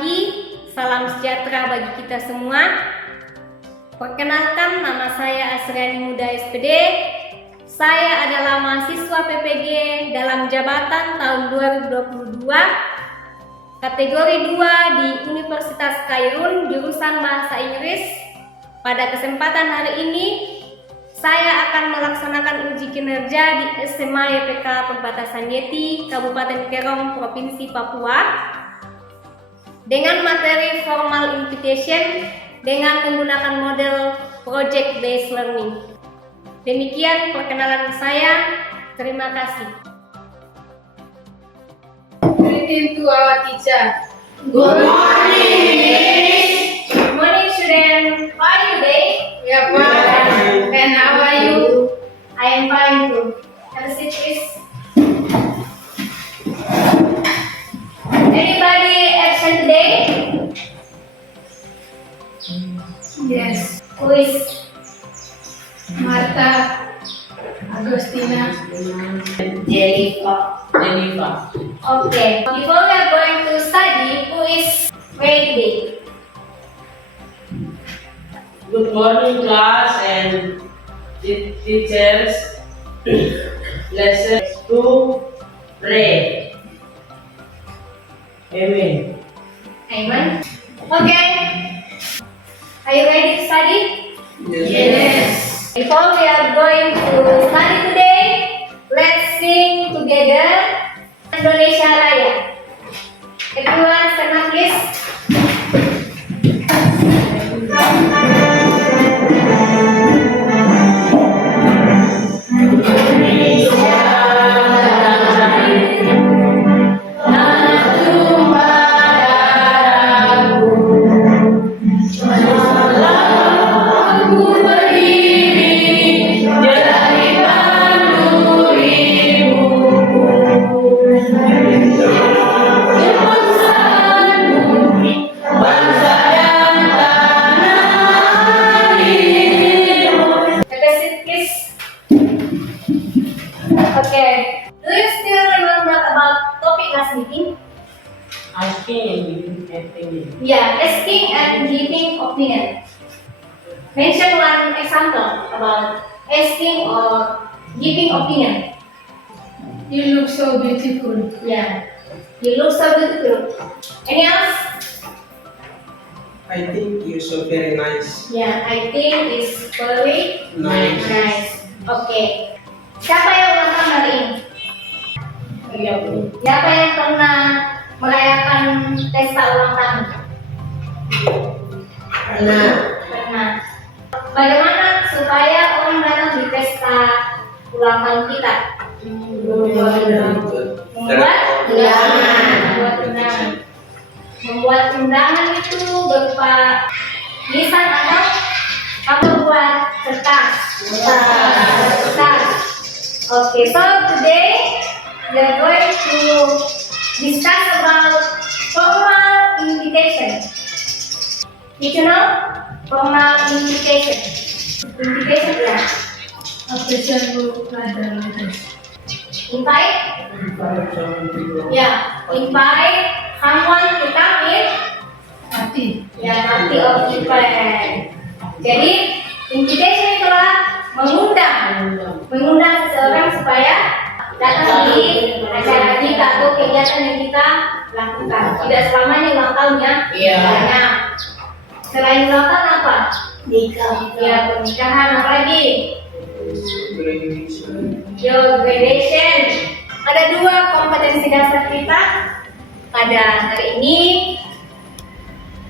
pagi, salam sejahtera bagi kita semua. Perkenalkan, nama saya Asriani Muda SPD. Saya adalah mahasiswa PPG dalam jabatan tahun 2022, kategori 2 di Universitas Kairun, jurusan Bahasa Inggris. Pada kesempatan hari ini, saya akan melaksanakan uji kinerja di SMA YPK Perbatasan Yeti, Kabupaten Kerong, Provinsi Papua, dengan materi formal invitation dengan menggunakan model project based learning. Demikian perkenalan saya. Terima kasih. Greeting to our teacher. Good morning. Good morning, students. How are you today? We are fine. And how are you? I am fine too. Have a seat, please. Anybody absent today? Yes. Who is? Martha, Agustina, Jennifer. Okay. Before we are going to study, who is ready today? Good morning, class and teachers. Lesson 2, pray. Amen. Amen. Okay. Are you ready to study? Yes. Before we are going to study today, let's sing together Indonesia Raya. Everyone stand up, please. Okay. Do you still remember about topic last meeting? Asking. Yeah, asking and giving opinion. Mention one example about asking or giving opinion. You look so beautiful. Yeah. You look so beautiful. Any else? I think you're so very nice. Yeah, I think it's very Nice. nice. Okay. Siapa yang ulang tahun hari ini? Siapa yang pernah merayakan pesta ulang tahun? Pernah. Bagaimana supaya orang datang di pesta ulang tahun kita? Membuat undangan. Membuat undangan itu berupa lisan atau kamu buat kertas. Kertas. Okay, so today we are going to discuss about formal invitation. Did you know formal invitation? Invitation, yeah. Official adalah. Invite. Yeah, invite someone to come in. Hati. Ya, party of event. Jadi, invitation itulah mengundang seseorang supaya datang di acara kita atau kegiatan yang kita lakukan. Tidak selamanya ulang tahunnya. Iya. Banyak. Selain ulang tahun apa? Nikah. Ya, pernikahan apa lagi? Your graduation. Ada 2 kompetensi dasar kita pada hari ini.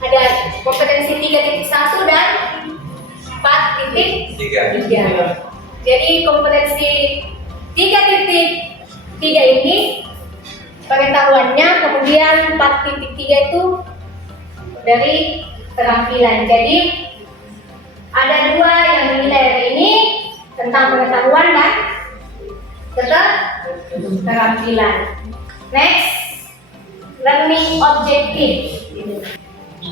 Ada kompetensi 3.1 dan 4.3. Jadi kompetensi 3.3 ini pengetahuannya, kemudian 4.3 itu dari keterampilan. Jadi ada 2 yang dinilai hari ini tentang pengetahuan dan keterampilan. Next, learning objective.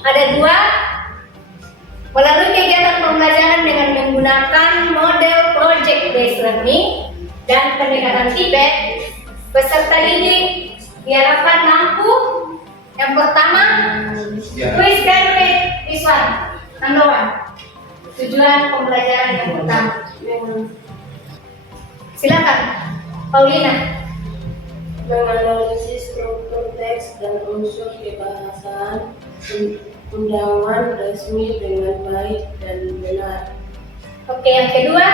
Ada 2. Melalui kegiatan pembelajaran dengan menggunakan model project based learning dan pendekatan Tibet, peserta didik diharapkan mampu Yang pertama, please can read this one. Number one. Tujuan pembelajaran yang pertama. Silakan, Paulina. Menganalisis struktur teks dan unsur kebahasaan undangan resmi dengan baik dan benar. Oke, yang kedua.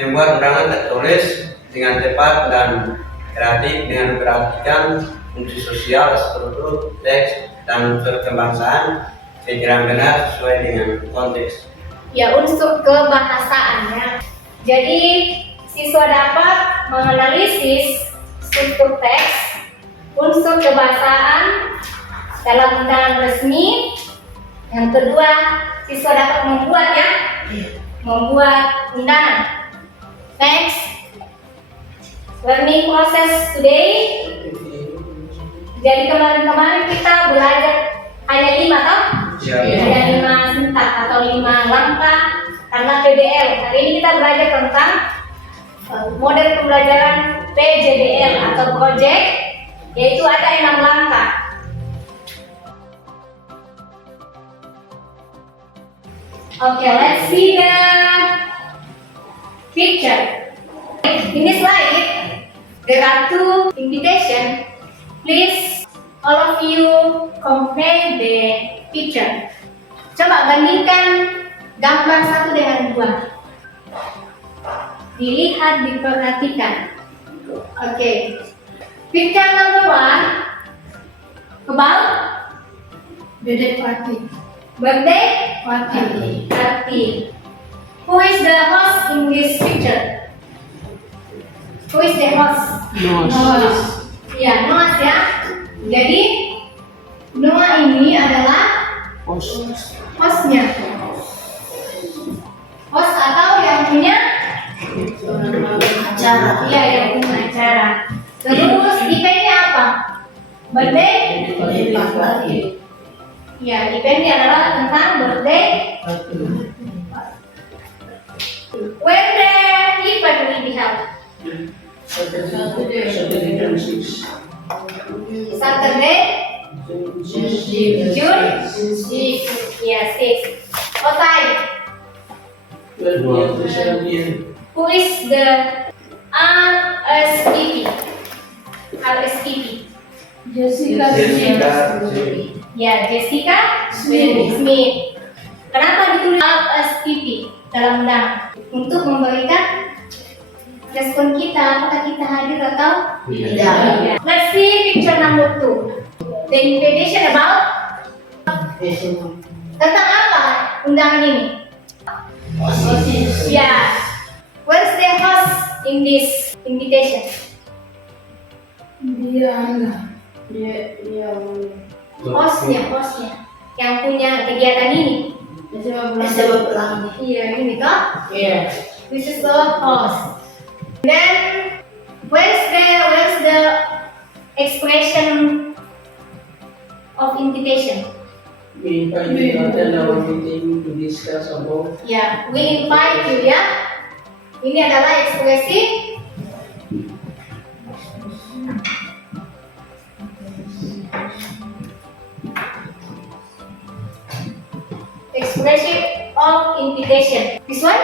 Membuat undangan tertulis dengan tepat dan kreatif dengan memperhatikan fungsi sosial, struktur teks, dan unsur kebangsaan pikiran benar sesuai dengan konteks. Ya, unsur kebahasaan ya. Jadi siswa dapat menganalisis struktur teks, unsur kebahasaan dalam undangan resmi. Yang kedua, siswa dapat membuat undangan. Next, learning process today. Jadi kemarin kita belajar hanya 5 toh? Hanya 5 sintak atau 5 langkah karena PBL. Hari ini kita belajar tentang model pembelajaran PJDL atau project, yaitu ada 6 langkah. Okay, let's see the picture. In this slide, there are 2 invitations. Please, all of you compare the picture. Coba bandingkan gambar 1 dengan 2. Dilihat, diperhatikan. Okay. Picture number 1 about Birthday party. birthday Party. party. Who is the host in this picture? Who is the host? Noah. Ya, Noah ya. Jadi Noah ini adalah hostnya. Host atau yang punya acara. Iya, yang punya acara. Terus eventnya apa? Birthday party. Ya, eventnya adalah tentang birthday. When the event will be held? Saturday, June 6. Ya, 6. What time? Who is the RSVP? RSVP. Jessica. Ya, Jessica Smith. Kenapa ditulis RSVP dalam undangan? Untuk memberikan respon kita, apakah kita hadir atau tidak. Let's see picture number 2. The invitation about tentang apa undangan ini? Ya. Where's the host in this invitation? Hostnya yang punya kegiatan ini. Iya, ini toh? This is the host. Then where's the expression of invitation? We invite you to attend our meeting to discuss about Ya, we invite you ya. Ini adalah ekspresi expression of invitation. This one?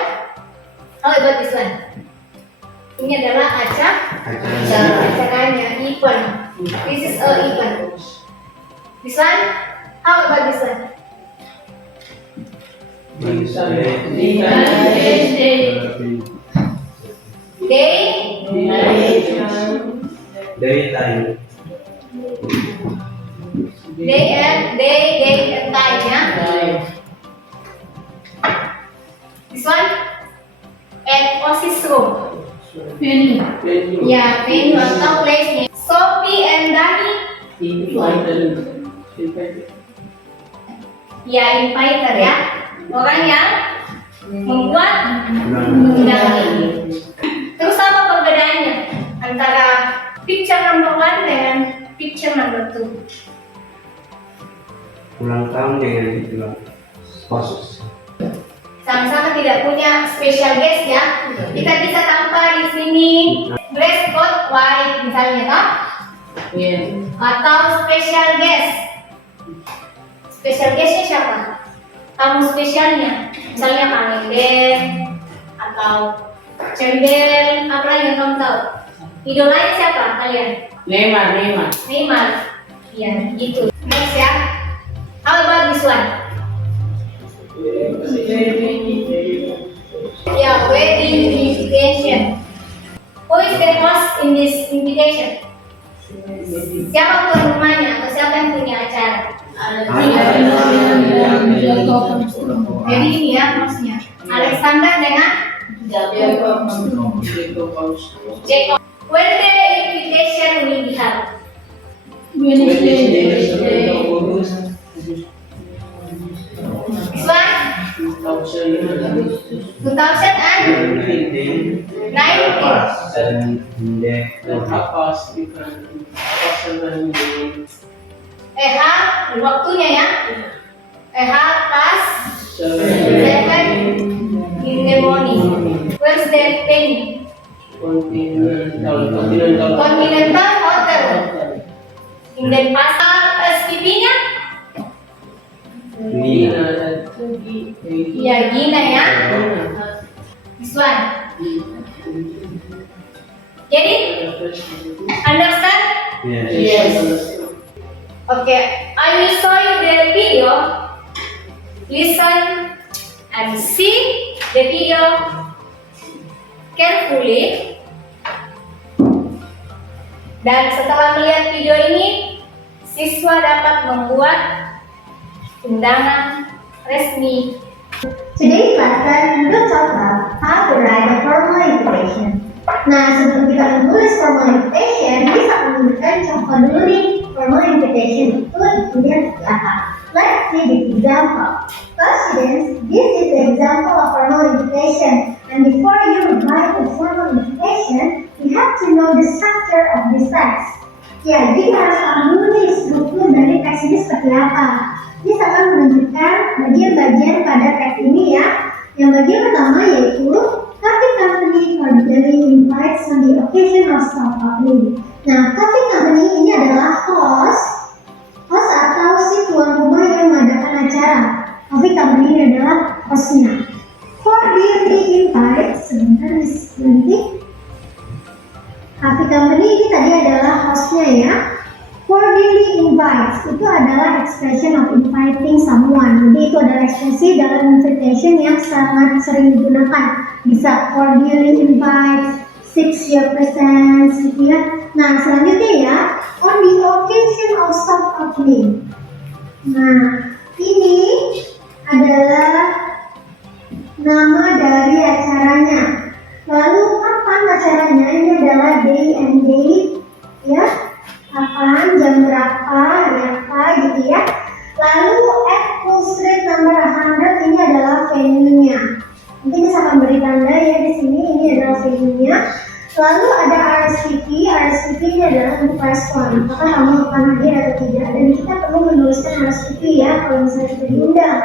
How about this one? Ini adalah acaranya, event. This is a event. This one? How about this one? Daytime. Day and time ya. This one? At OSIS room. Venue. Ya, venue atau place-nya. Sophie and Dani. Ya, inviter ya. Orang yang membuat undangan ini. Terus apa perbedaannya antara picture number 1 dengan picture number 2? Ulang tahun dengan itulah khusus. Sama-sama tidak punya special guest ya. Kita bisa tanpa di sini dress code white misalnya toh? Atau special guest Special guest-nya siapa? Tamu spesialnya, misalnya Kang Enden atau Cendel, apa lagi yang kamu tahu? Idolanya siapa kalian? Neymar. Neymar. Iya, gitu. Next ya. How about this one? Ya, wedding invitation. Who is the host in this invitation? Siapa tuan rumahnya atau siapa yang punya acara? Jadi ini ya hostnya. Alexander dengan Jacob. When the invitation will be held? Wednesday. This one? 2019. Waktunya ya. Past 7 in the morning. Where's the venue? Continental Hotel. In the past SPP-nya? Ya, Gina ya. This one. Jadi, understand? Yes. Okay, I will show you the video. Listen and see the video carefully. Dan setelah melihat video ini, siswa dapat membuat undangan resmi. Today's lesson will talk about how to write a formal invitation. Nah, sebelum kita menulis formal invitation, bisa menunjukkan contoh dulu nih formal invitation itu intinya seperti apa. Let's see the example. First, students, this is the example of formal invitation. And before you write a formal invitation, you have to know the structure of this text. Ya, jadi harus tahu dulu nih struktur dari teks ini seperti apa. Ini akan menunjukkan bagian-bagian pada teks ini ya. Yang bagian pertama yaitu coffee company cordially invites on the occasion of staff meeting. Nah, coffee company ini adalah host atau si tuan rumah yang mengadakan acara. Coffee company ini adalah hostnya. Cordially invites, sebentar nanti. Coffee company ini tadi adalah hostnya ya. Cordially invites itu adalah expression of inviting someone. Jadi itu adalah ekspresi dalam invitation yang sangat sering digunakan. Bisa cordially invites, seeks your presence, gitu ya. Nah selanjutnya ya, on the occasion of staff opening. Nah ini adalah nama dari acaranya. Lalu kapan acaranya? Ini adalah day and date, ya. Kapan, jam berapa, hari apa gitu ya. Lalu at Full Street number 100 ini adalah venue-nya. Nanti bisa akan beri tanda ya di sini, ini adalah venue-nya. Lalu ada RSVP ini adalah untuk respon, apakah kamu akan hadir atau tidak. Dan kita perlu menuliskan RSVP ya kalau misalnya kita diundang.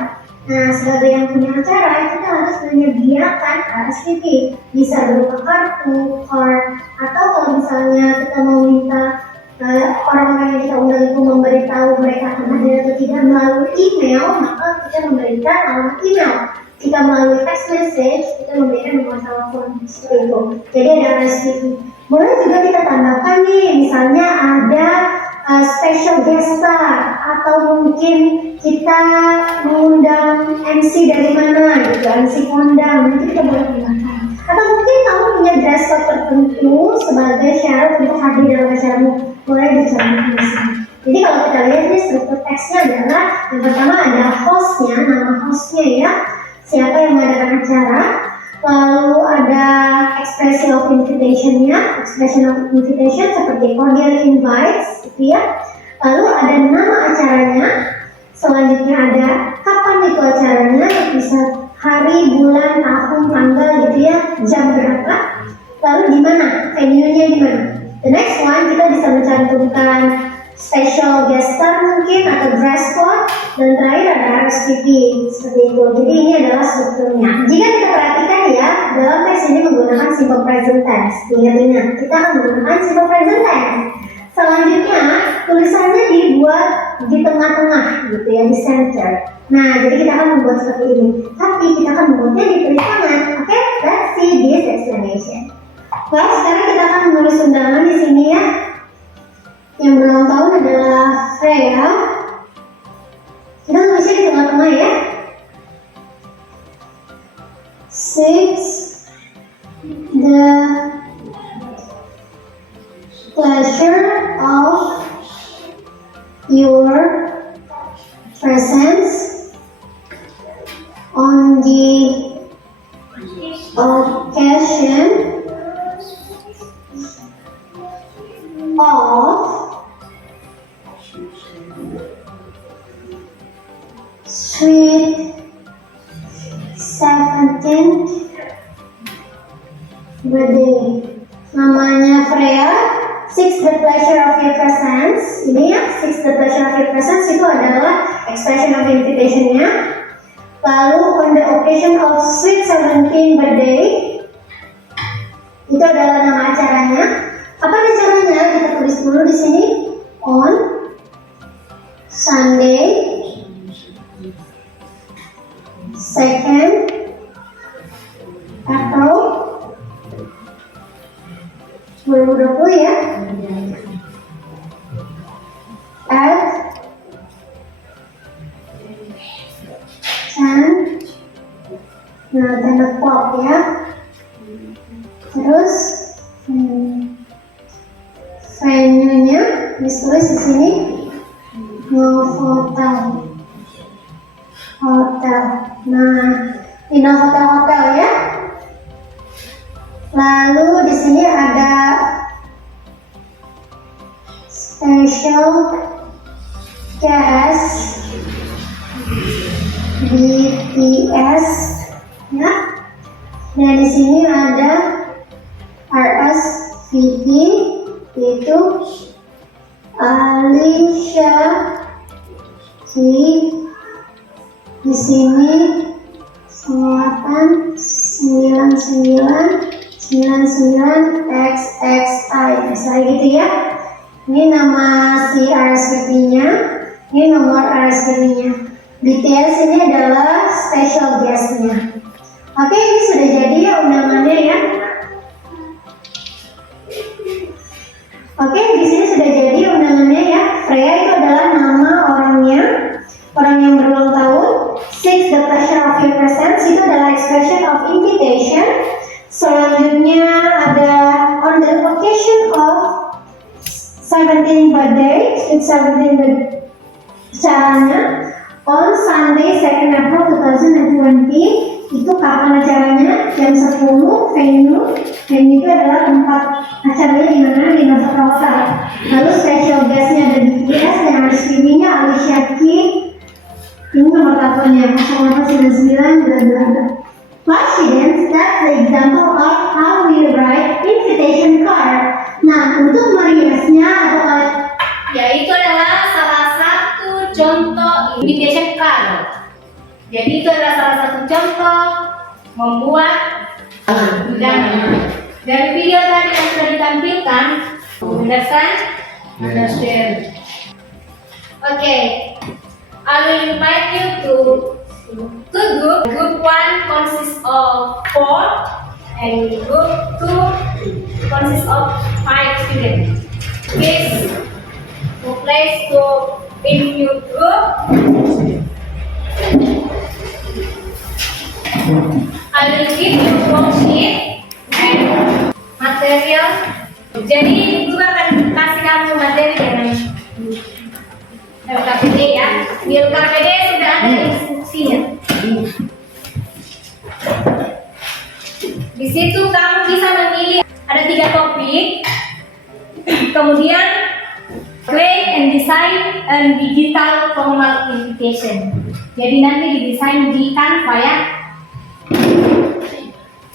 Nah, sebagai yang punya acara, kita harus menyediakan RSVP. Bisa berupa kartu, card, atau kalau misalnya kita mau minta orang-orang yang kita undang itu memberitahu mereka akan hadir atau tidak melalui email, maka kita memberikan alamat email. Jika melalui text message, kita memberikan nomor telepon seperti itu. Jadi ada RSVP. Boleh juga kita tambahkan nih, misalnya ada special guest star, atau mungkin kita mengundang MC dari mana, gitu, MC kondang, nanti kita boleh tambahkan. Atau mungkin kamu punya dress code tertentu sebagai syarat untuk hadir dalam acaramu, boleh dicantumkan di sini. Jadi kalau kita lihat nih struktur teksnya adalah yang pertama ada hostnya, nama hostnya ya, siapa yang mengadakan acara. Lalu ada expression of invitation-nya, expression of invitation seperti cordial invites, gitu ya. Lalu ada nama acaranya, selanjutnya ada kapan itu acaranya, bisa hari, bulan, tahun, tanggal, gitu ya, jam berapa. Lalu di mana, venue-nya di mana. The next one kita bisa mencantumkan special guest star mungkin atau dress code, dan terakhir ada RSVP seperti itu. Jadi ini adalah strukturnya. Jika kita perhatikan ya, dalam teks ini menggunakan simple present tense. Ingat-ingat, kita akan menggunakan simple present tense. Selanjutnya tulisannya dibuat di tengah-tengah gitu ya, di center. Nah, jadi kita akan membuat seperti ini. Tapi kita akan membuatnya di tulis tangan. Oke, let's see this explanation. Well, sekarang kita akan menulis undangan di sini ya. Yang berulang tahun adalah Freya. Kita tulisnya di tengah-tengah ya. 6. The pleasure of your presence on the occasion of sweet 17th birthday. Namanya Freya. 6 the pleasure of your presence. Ini ya, 6 the pleasure of your presence itu adalah expression of invitation-nya. Lalu on the occasion of sweet 17th birthday itu adalah nama acaranya. Apa acaranya? Kita tulis dulu di sini. On Sunday 2nd April 2020 ya. At 10. Nah, 10 o'clock ya. Terus venue-nya ditulis di sini Novotel Hotel. Nah, di Novotel Hotel ya. Lalu di sini ada special guest BTS ya. Dan di sini ada RSVP yaitu Alicia di sini 899XXI misalnya gitu ya. Ini nama si RSVP-nya, ini nomor RSVP-nya. BTS ini adalah special guest-nya. Oke, ini sudah jadi ya undangannya ya. Oke, di sini sudah jadi undangannya ya. Freya itu adalah nama orangnya, orang yang berulang tahun. 6 the pleasure of your presence itu adalah expression of invitation. Selanjutnya ada on the occasion of 17th birthday, 17th birthday. Caranya on Sunday 2nd April 2020 itu kapan acaranya? Jam 10. Venue itu adalah tempat acaranya di mana? Di Novotel Hotel. Lalu special guest-nya ada BTS dan RSVP-nya Alicia Keys. Ini nomor teleponnya 0899 bla bla bla. Students, that's the example of how we write invitation card. Nah, untuk meriasnya atau Ya, itu adalah salah satu contoh invitation card. Jadi itu adalah salah satu contoh membuat undangan. Dari video tadi yang sudah ditampilkan, understand? Understand. Okay, I will invite you to two group. Group 1 consists of 4 and group 2 consists of 5 students. Please place to in your group. I will give you worksheet and material. Jadi guru akan kasih kamu materi dengan LKPD ya. Di LKPD sudah ada instruksinya. Di situ kamu bisa memilih ada 3 topik. Kemudian create and design a digital formal invitation. Jadi nanti didesain di Canva ya.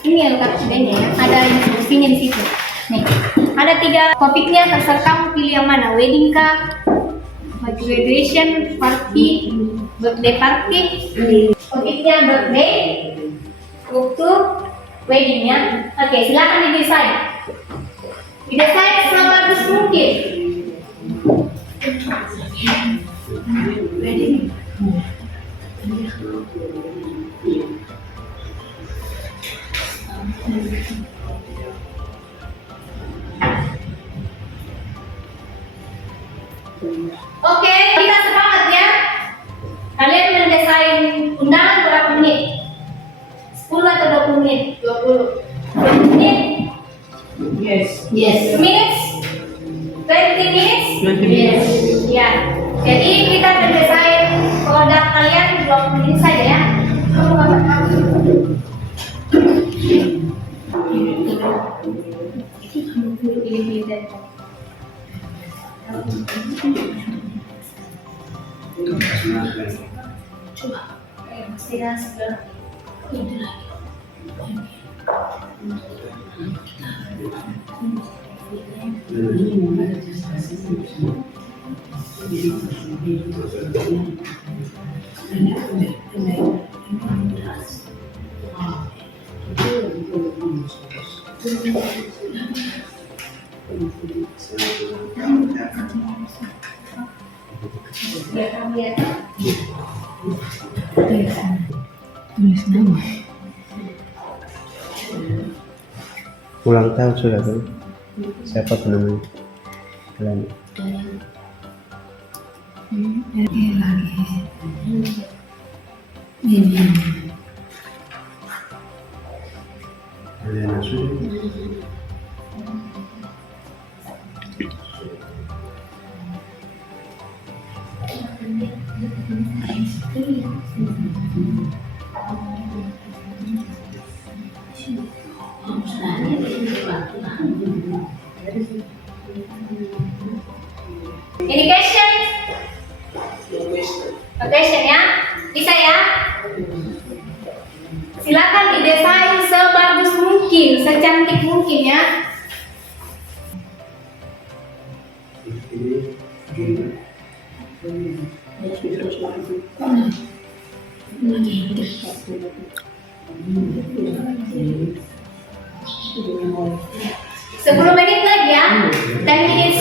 Ini yang LKPD-nya ya. Ada instruksinya di situ. Nih, ada 3 topiknya, terserah kamu pilih yang mana. Wedding kah? Graduation party, birthday party. Topiknya birthday, waktu weddingnya. Oke, silakan didesain. Didesain sebagus mungkin. Oke, kita sepakat ya. Kalian mendesain undangan berapa menit? 10 atau 20 menit? 20 menit? Yes. 2 minutes? 20 minutes? 20 minutes. Ya. Jadi kita mendesain produk kalian 20 menit saja ya. Coba. Masih segala. Ya, kamu lihat. Tulis nama. Ulang tahun sudah kan? Siapa namanya? Kalian? Lagi. Ini. Kalian sudah? Ini question. Question ya. Bisa ya? Silakan didesain sebagus mungkin, secantik mungkin ya. Sepuluh menit lagi ya. 10 minutes.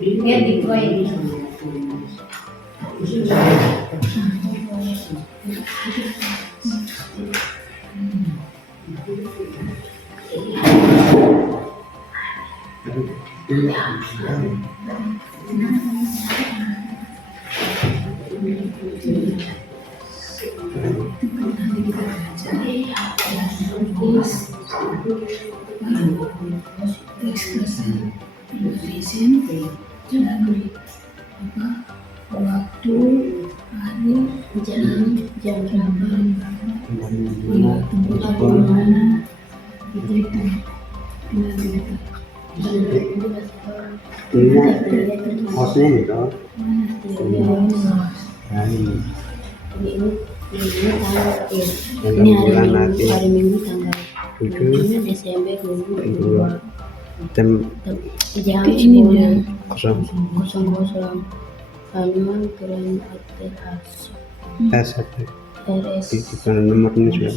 Lihat di gua ini. Waktu, hari, jam berapa, tempat di mana, itu. Hostnya itu? Ini hari Minggu tanggal 7 Desember 2022 jam jam 00. 00 Halaman Grand Atas RS Itu nomor ini sudah.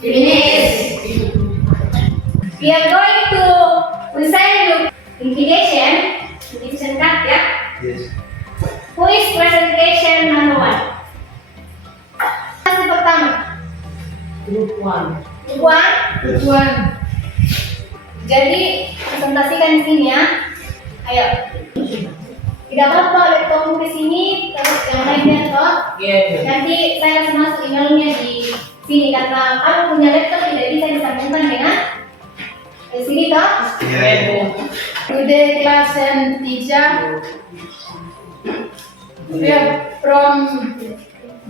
Finish. We are going to present you invitation card ya. Yes. Who is presentation number 1? Yang pertama. Group 1. Yes. Jadi presentasikan di sini ya. Ayo. Tidak apa-apa, laptopmu di sini, terus yang lainnya toh. Yes. Nanti saya langsung masuk emailnya di sini karena kalau punya laptop tidak bisa disambungkan dengan di sini toh. Yeah. Today class and teacher, we are from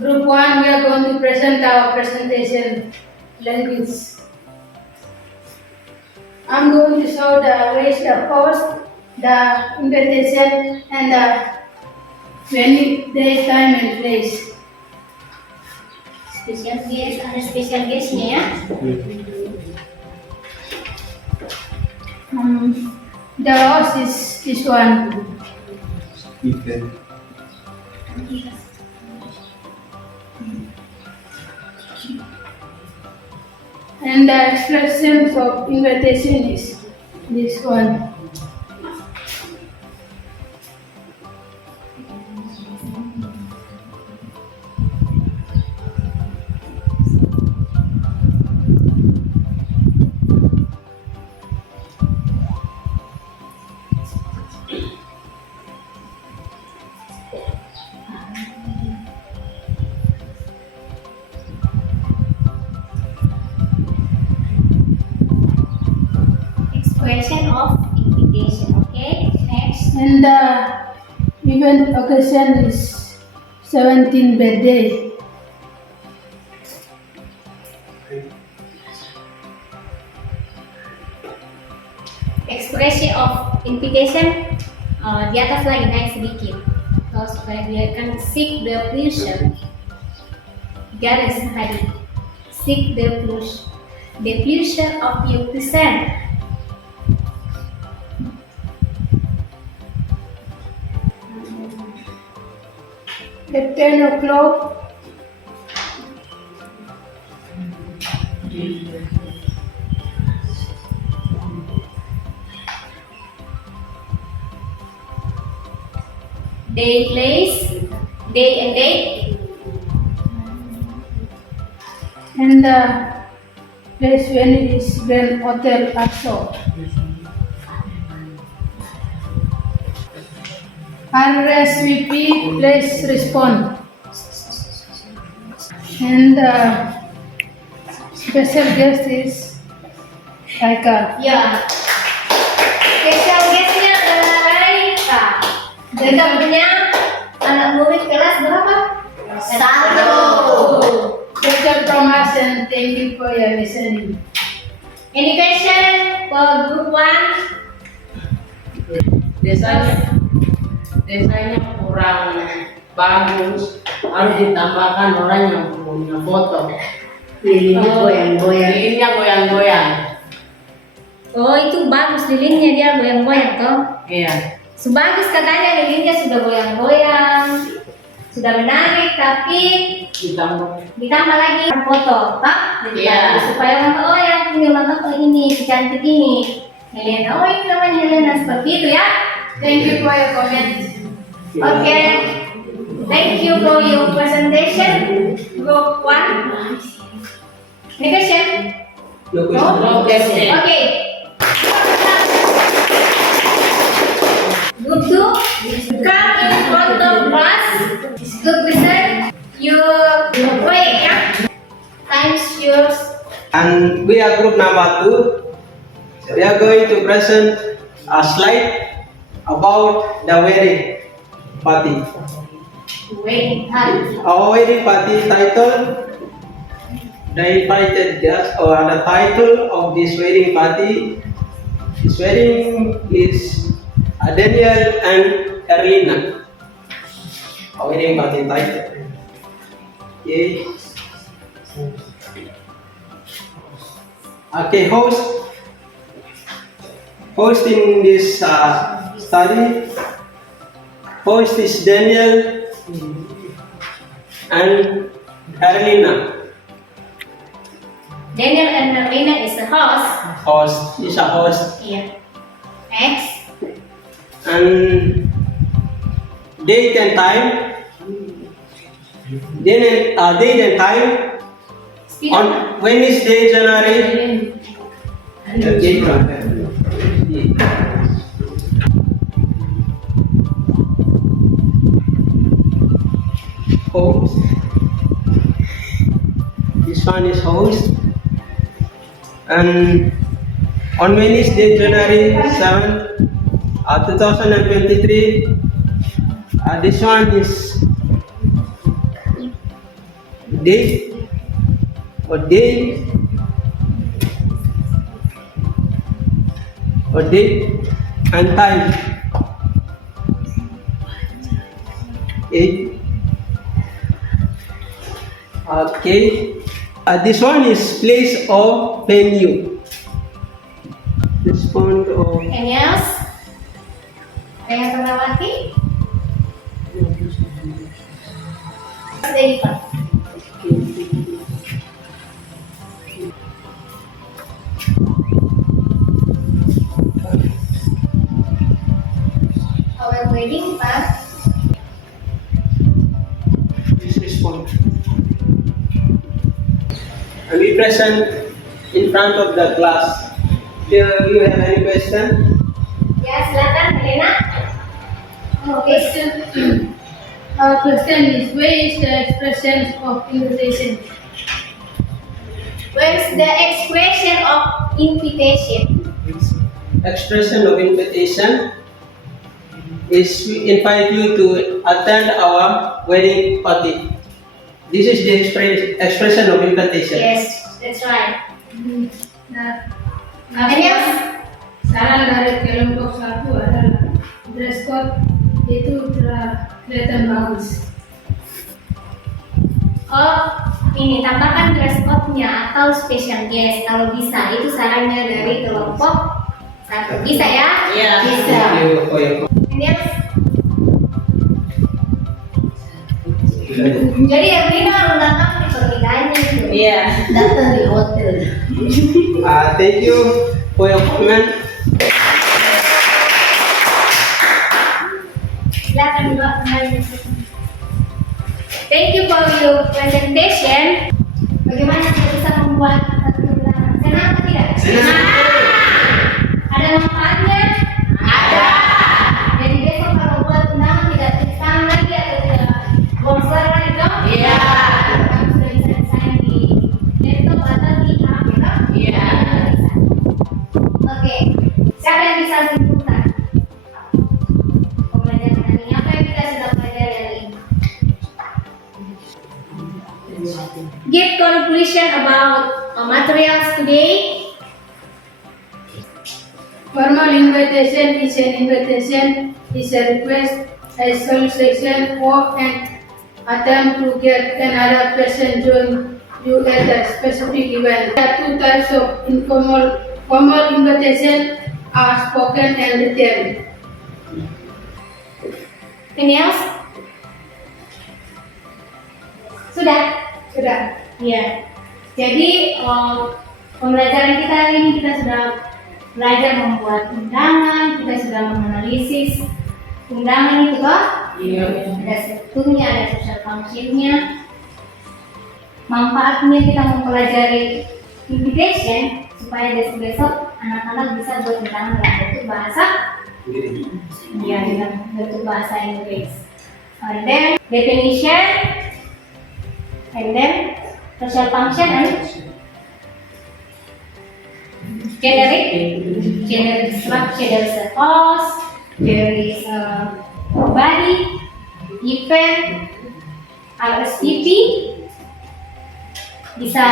Group 1, we are going to present our presentation language. I'm going to show the ways, the post, the invitation, and the venue, day, time, and place. Special guest, ada special guestnya ya. The host is this one. And the expressions of invitation is this one. Expression of invitation. Okay, next. And the event occasion is 17th birthday. Expression of invitation, di atas lagi naik sedikit, supaya dia kan seek the pleasure. Garis tadi, seek the pleasure of your present. At 10 o'clock, Day, place, day and date. and the place venue is Grand Hotel Axo. RSVP, please respond. And the special guest is Raika. Ya, special guestnya Raika. Raika punya anak murid kelas berapa? 1. Special promise and thank you for your listening. Invitation for group 1. Desanya kurang bagus, harus ditambahkan orang yang punya foto. Lilinnya goyang-goyang. Lilinnya goyang-goyang. Oh, itu bagus lilinnya, dia goyang-goyang toh. Iya. Sebagus katanya lilinnya sudah goyang-goyang, sudah menarik, tapi ditambah lagi foto, tak? Iya. Supaya orang tahu, oh yang punya mata ini, si cantik ini, Helena. Oh ini namanya Helena, seperti itu ya. Thank you for your comment. Okay. Thank you for your presentation, group 1. Any question? No question. Okay. Group 2, come in front of class to present your project. Yeah? Time's yours. And we are group number 2. We are going to present a slide about the wedding party. Wait, hurry. Our wedding party title, the invited guest, or the title of this wedding party. This wedding is Daniel and Erlina. Our wedding party title. Okay. Okay, hosting this study. Host is Daniel and Erlina. Daniel and Marlena is the host. Host is a host. Here. Next. And date and time. Date and time Speed on up. Wednesday, January. Okay. Host. This one is host. And on Wednesday, January 7, 2023, this one is date, or date, and time. Eight. Okay. This one is place or venue. Respond or Any else? Ada yang terlewati? Jennifer. Our wedding part. please respond. Are we present in front of the class? Do you have any question? Ya, silakan Helena. Oke. Our question is, where is the expression of invitation? Where's the expression of invitation? Expression of invitation is we invite you to attend our wedding party. This is the expression of invitation. Yes, that's right. Nah, Any else? saran dari kelompok 1 adalah dress code itu kelihatan bagus. Oh, ini tambahkan dress code-nya atau special guest kalau bisa. Itu sarannya dari kelompok 1. Bisa ya? Iya. Bisa. Oh, yeah. Ini else? Jadi Erwina undang kamu di pernikahannya itu. Iya. Datang di hotel. Thank you for your comment. Silakan Mbak kembali. Thank you for your presentation. Bagaimana kita bisa membuat satu undangan? Senang atau tidak? Senang. Ada manfaatnya? Ada. Jadi besok kalau buat undangan tidak tekan lagi atau tidak bosan lagi dong? Iya. Kamu sudah bisa desain di laptop atau di HP kan? Iya. Oke. Siapa yang bisa simpulkan? Pembelajaran hari ini apa yang kita sudah pelajari hari ini? Give conclusion about materials today. Formal invitation is an invitation, is a request, a solicitation, or an attempt to get another person join you at a specific event. There are two types of formal invitation are spoken and written. Any else? Sudah? Sudah. Iya. Jadi pembelajaran kita hari ini kita sudah belajar membuat undangan, kita sudah menganalisis undangan itu toh. Iya. Ada strukturnya, ada social function-nya. Manfaatnya kita mempelajari invitation supaya besok anak-anak bisa buat undangan dalam bentuk bahasa. Iya, dalam bentuk bahasa Inggris. And then definition, and then social function and generic structure. There is a cause, there is a body, event, RSVP, bisa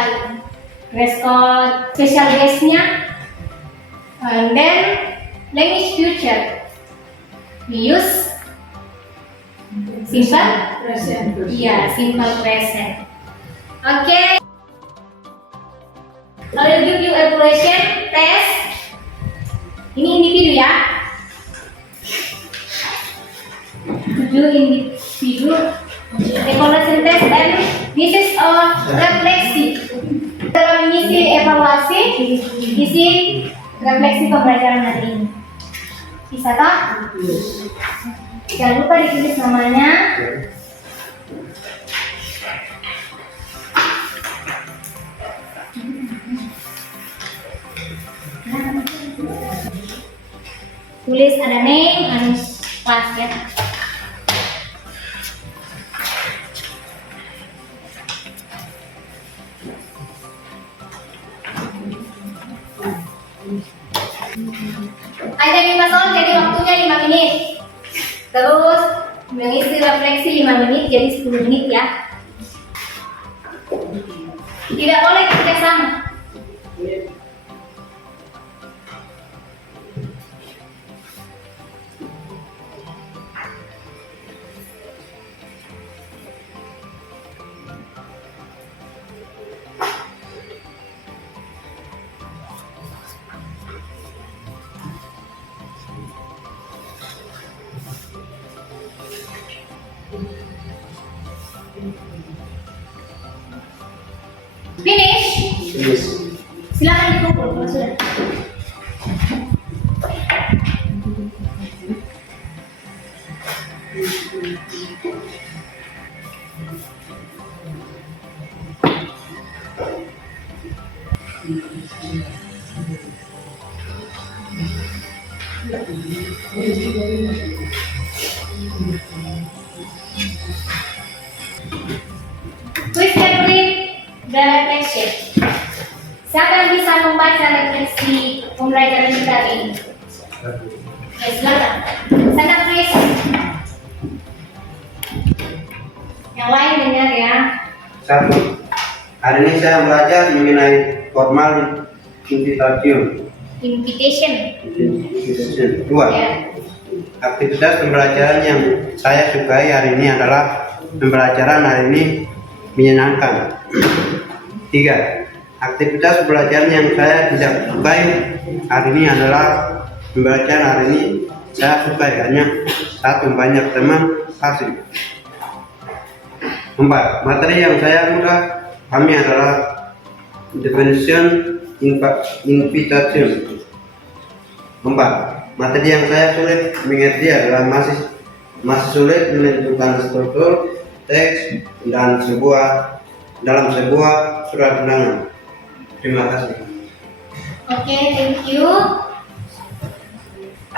dress code, special guest-nya, and then language future. We use simple Present. iya, simple present. Okay. I will give you evaluation test. Ini individu ya. 7 individu. Evaluation test and this is a refleksi. Dalam mengisi evaluasi, isi refleksi pembelajaran hari ini. Bisa tak? Jangan lupa ditulis namanya. Tulis ada name, ada kelas ya. Ada 5 soal jadi waktunya 5 menit. Terus mengisi refleksi 5 menit jadi 10 menit ya. Tidak boleh kerjasama. Finish. Yes. Silakan dikumpul kalau sudah. Please can read the reflection. Siapa yang bisa membaca refleksi pembelajaran kita ini? Ya, silakan. Sana please. Yang lain dengar ya. 1. Hari ini saya belajar mengenai formal invitation. Invitation. 2. Ya. Aktivitas pembelajaran yang saya sukai hari ini adalah pembelajaran hari ini menyenangkan. 3. Aktivitas pembelajaran yang saya tidak sukai hari ini adalah pembelajaran hari ini saya sukai hanya 1. Banyak teman asing. 4. Materi yang saya mudah kami adalah definition invitation. 4. Materi yang saya sulit mengerti adalah masih sulit menentukan struktur teks dan dalam sebuah surat undangan. Terima kasih. Okay, thank you.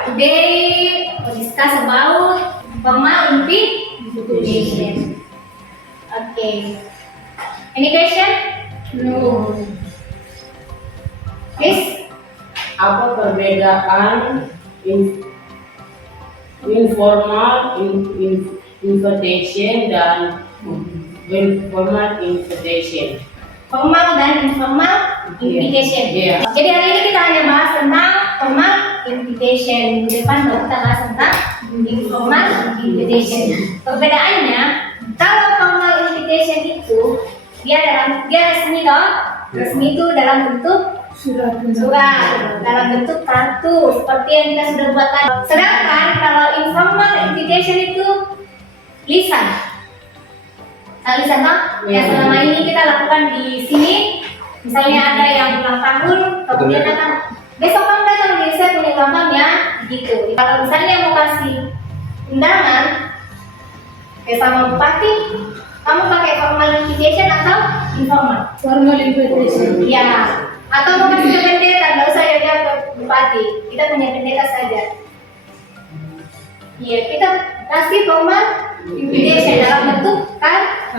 Today we discuss about formal invitation. Okay. Any question? No. Please. Apa perbedaan informal invitation dan informal invitation? Formal dan informal invitation. Yeah. Jadi hari ini kita hanya bahas tentang formal invitation. Minggu depan baru kita bahas tentang informal invitation. Perbedaannya, kalau formal invitation itu dia resmi toh. Resmi itu dalam bentuk surat, dalam bentuk kartu seperti yang kita sudah buat tadi. Sedangkan kalau informal invitation itu lisan. Lisan toh, yang selama ini kita lakukan di sini. Misalnya ada yang ulang tahun, kemudian akan besok kamu datang di saya punya ulang tahun ya, gitu. Kalau misalnya mau kasih undangan sama bupati, kamu pakai formal invitation atau informal? Formal invitation. Ya, atau mau kasih ke pendeta, nggak usah ya ke bupati. Kita punya pendeta saja. Iya, kita kasih formal invitation dalam bentuk kartu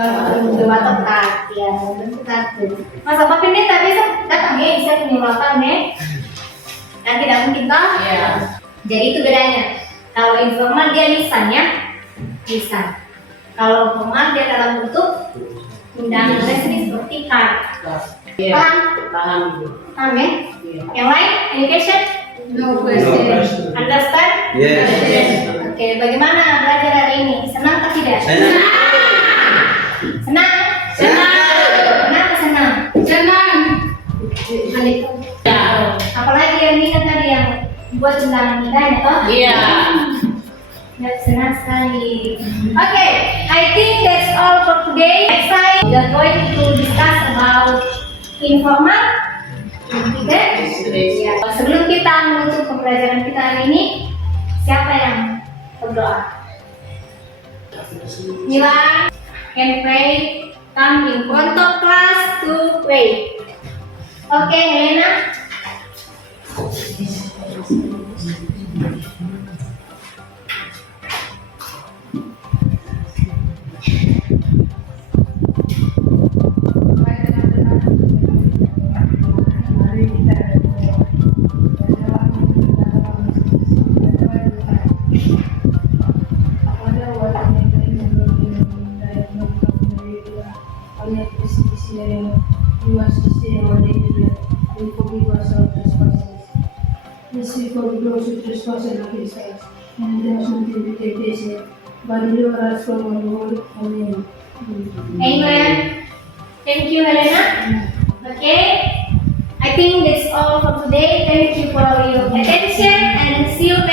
atau kartu, ya, bentuk kartu. Masa Pak Pendeta besok datang ya, bisa punya ulang tahun ya? Dan tidak mungkin toh? Iya. Jadi itu bedanya. Kalau informal dia lisan ya, lisan. Kalau formal dia dalam bentuk undangan resmi seperti kartu. Iya. Paham? Paham. Paham ya? Iya. Yang lain, any question? No question. Understand? Yes. Oke, bagaimana belajar hari ini? Senang atau tidak? Senang. Senang? Senang. Kenapa senang? Senang. Ya. Apalagi yang ini kan tadi yang buat undangan kita ya toh? Iya. Ya, senang sekali. Okay, I think that's all for today. Next time we are going to discuss about informal. Okay? Ya. Sebelum kita menutup pembelajaran kita hari ini, siapa yang berdoa? Mila can pray. Come in front of class to pray. Okay, Helena. Oleh for those who trespass against us, and lead us not into temptation, but deliver us from evil. Amen. Amen. Thank you, Helena. Okay. I think that's all for today. Thank you for your attention and see you next